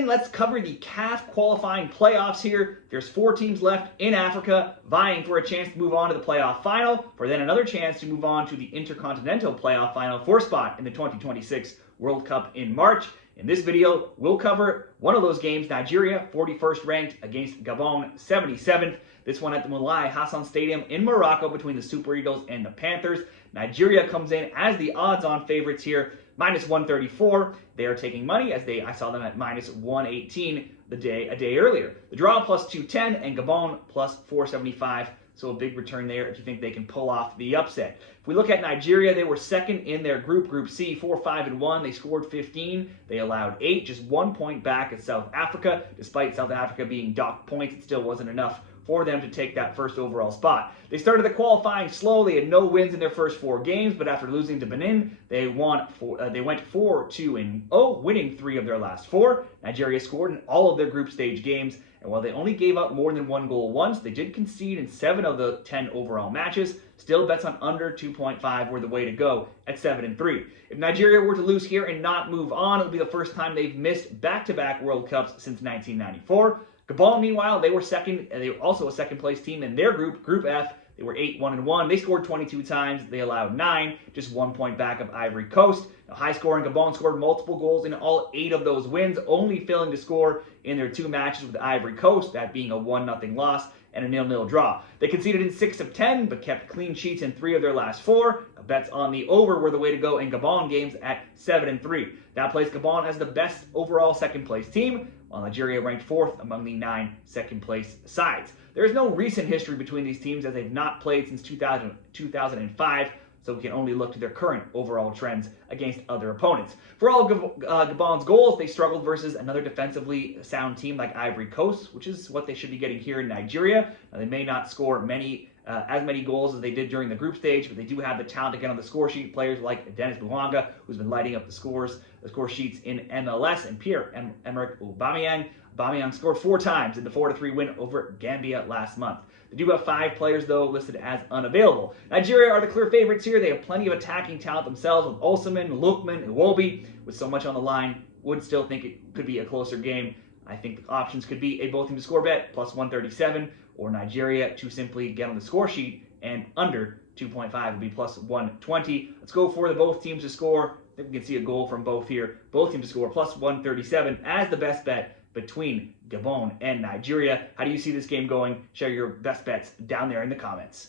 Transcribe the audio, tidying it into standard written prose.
in, let's cover the CAF qualifying playoffs here. There's 4 teams left in Africa vying for a chance to move on to the playoff final, for then another chance to move on to the Intercontinental Playoff Final for a spot in the 2026 World Cup in March. In this video, we'll cover one of those games, Nigeria, 41st ranked against Gabon, 77th. This one at the Moulay Hassan Stadium in Morocco between the Super Eagles and the Panthers. Nigeria comes in as the odds-on favorites here, minus 134. They are taking money as I saw them at minus 118 a day earlier. The draw plus 210 and Gabon plus 475. So a big return there if you think they can pull off the upset. If we look at Nigeria, they were second in their Group C, 4-5-1. They scored 15. They allowed 8, just 1 point back at South Africa. Despite South Africa being docked points, it still wasn't enough for them to take that first overall spot. They started the qualifying slow. They had no wins in their first 4 games, but after losing to Benin, they went 4-2-0, winning 3 of their last 4. Nigeria scored in all of their group stage games, and while they only gave up more than 1 goal once, they did concede in 7 of the 10 overall matches. Still, bets on under 2.5 were the way to go at 7-3. If Nigeria were to lose here and not move on, it would be the first time they've missed back-to-back World Cups since 1994. Gabon, meanwhile, they were second, and they were also a second-place team in their group, Group F. They were 8-1-1. They scored 22 times. They allowed 9, just 1 point back of Ivory Coast. Now, high-scoring Gabon scored multiple goals in all 8 of those wins, only failing to score in their 2 matches with Ivory Coast, that being a 1-0 loss and a 0-0 draw. They conceded in 6 of 10, but kept clean sheets in 3 of their last 4. Bets on the over were the way to go in Gabon games at 7-3. That placed Gabon as the best overall second-place team, while Nigeria ranked 4th among the 9 second-place sides. There is no recent history between these teams as they've not played since 2005, so we can only look to their current overall trends against other opponents. For all Gabon's goals, they struggled versus another defensively sound team like Ivory Coast, which is what they should be getting here in Nigeria. Now, they may not score as many goals as they did during the group stage, but they do have the talent to get on the score sheet. Players like Dennis Bouanga, who's been lighting up the score sheets in MLS, and Pierre-Emerick Aubameyang. Aubameyang scored 4 times in the 4-3 win over Gambia last month. They do have 5 players, though, listed as unavailable. Nigeria are the clear favorites here. They have plenty of attacking talent themselves with Osimhen, Lookman, and Iwobi. With so much on the line, would still think it could be a closer game. I think the options could be a both team to score bet, plus 137, or Nigeria to simply get on the score sheet, and under 2.5 would be plus 120. Let's go for the both teams to score. I think we can see a goal from both here. Both teams to score, plus 137 as the best bet between Gabon and Nigeria. How do you see this game going? Share your best bets down there in the comments.